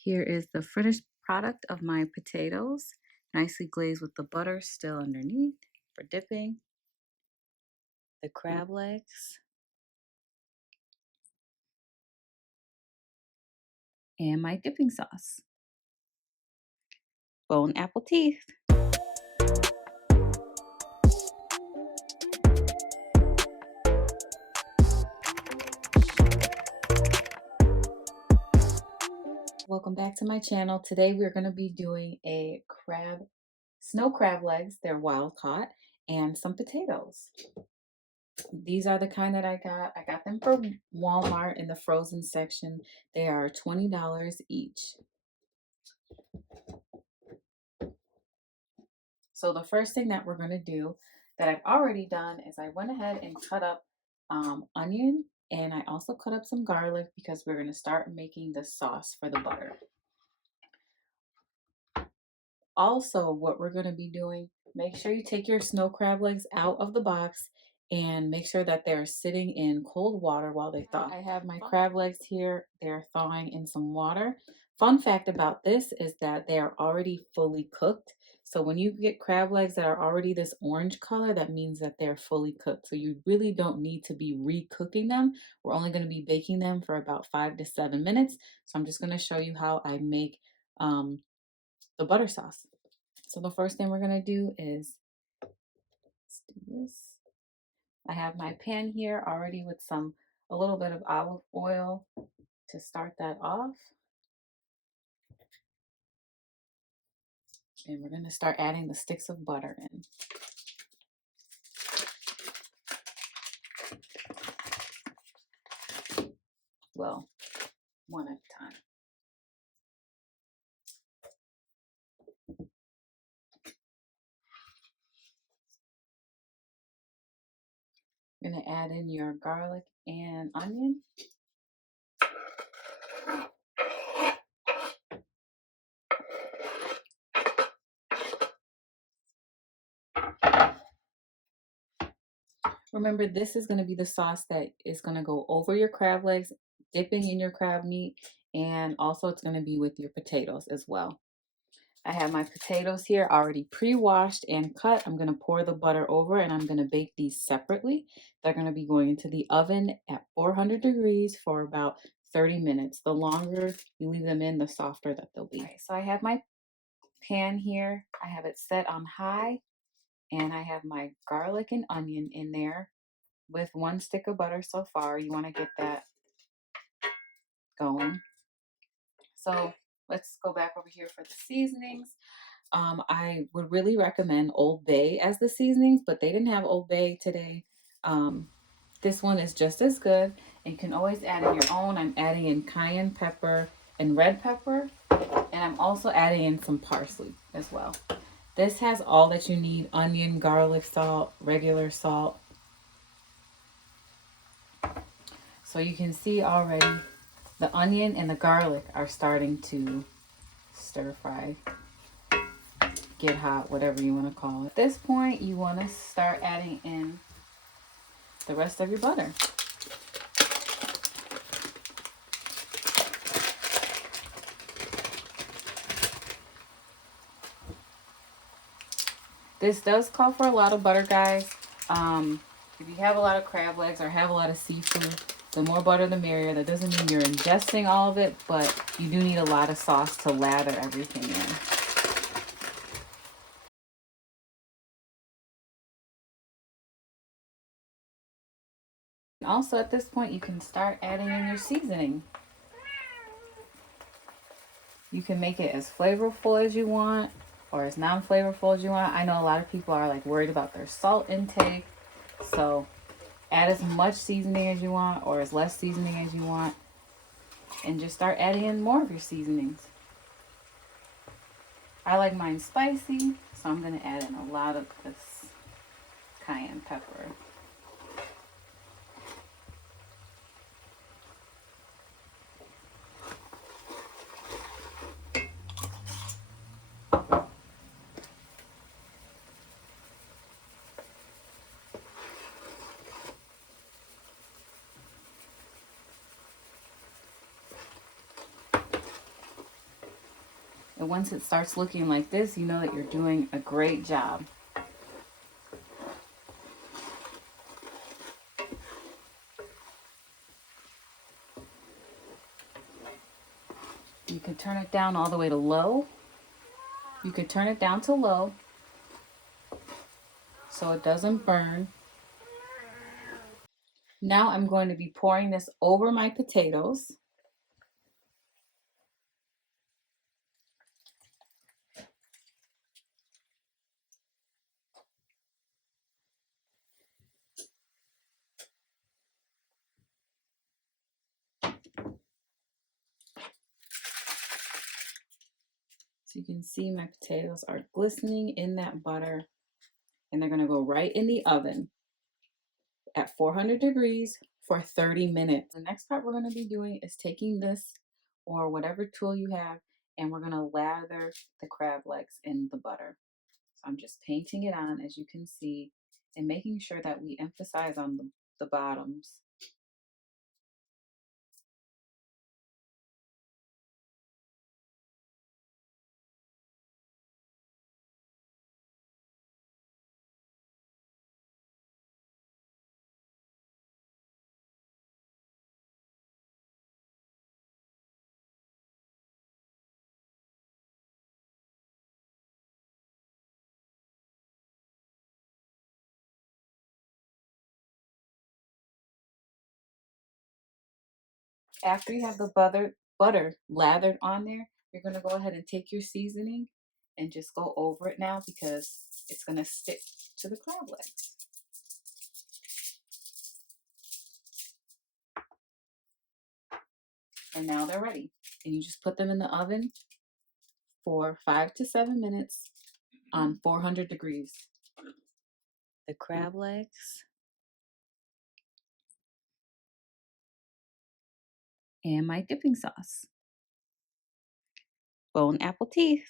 Here is the finished product of my potatoes, nicely glazed with the butter still underneath for dipping, the crab legs, and my dipping sauce. Bone apple teeth. Welcome back to my channel. Today we're going to be doing a snow crab legs. They're wild caught, and some potatoes. These are the kind that I got. I got them from Walmart in the frozen section. They are $20 each. So the first thing that we're going to do that I've already done is I went ahead and cut up onion, and I also cut up some garlic because we're going to start making the sauce for the butter. Also, what we're going to be doing, make sure you take your snow crab legs out of the box and make sure that they're sitting in cold water while they thaw. I have my crab legs here. They're thawing in some water. Fun fact about this is that they are already fully cooked. So when you get crab legs that are already this orange color, that means that they're fully cooked. So you really don't need to be re-cooking them. We're only going to be baking them for about 5 to 7 minutes. So I'm just going to show you how I make the butter sauce. So the first thing we're going to do is, let's do this. I have my pan here already with a little bit of olive oil to start that off. And we're going to start adding the sticks of butter in. Well, one at a time. You're going to add in your garlic and onion. Remember, this is going to be the sauce that is going to go over your crab legs, dipping in your crab meat, and also it's going to be with your potatoes as well. I have my potatoes here already pre-washed and cut. I'm going to pour the butter over and I'm going to bake these separately. They're going to be going into the oven at 400 degrees for about 30 minutes. The longer you leave them in, the softer that they'll be. So I have my pan here. I have it set on high and I have my garlic and onion in there with 1 stick of butter so far. You want to get that going. So let's go back over here for the seasonings. I would really recommend Old Bay as the seasonings, but they didn't have Old Bay today. This one is just as good, and you can always add in your own. I'm adding in cayenne pepper and red pepper, and I'm also adding in some parsley as well. This has all that you need: onion, garlic, salt, regular salt. So you can see already the onion and the garlic are starting to stir fry, get hot, whatever you want to call it. At this point, you want to start adding in the rest of your butter. This does call for a lot of butter, guys. If you have a lot of crab legs or have a lot of seafood, the more butter the merrier. That doesn't mean you're ingesting all of it, but you do need a lot of sauce to lather everything in. Also, at this point, you can start adding in your seasoning. You can make it as flavorful as you want or as non-flavorful as you want. I know a lot of people are like worried about their salt intake, so add as much seasoning as you want or as less seasoning as you want, and just start adding in more of your seasonings. I like mine spicy, so I'm going to add in a lot of this cayenne pepper. And once it starts looking like this, you know that you're doing a great job. You can turn it down all the way to low. You can turn it down to low so it doesn't burn. Now I'm going to be pouring this over my potatoes. So you can see my potatoes are glistening in that butter, and they're going to go right in the oven at 400 degrees for 30 minutes. The next part we're going to be doing is taking this or whatever tool you have, and we're going to lather the crab legs in the butter. So I'm just painting it on, as you can see, and making sure that we emphasize on the bottoms. After you have the butter lathered on there, you're going to go ahead and take your seasoning and just go over it now, because it's going to stick to the crab legs. And now they're ready. And you just put them in the oven for 5 to 7 minutes on 400 degrees. The crab legs and my dipping sauce. Bon appetit.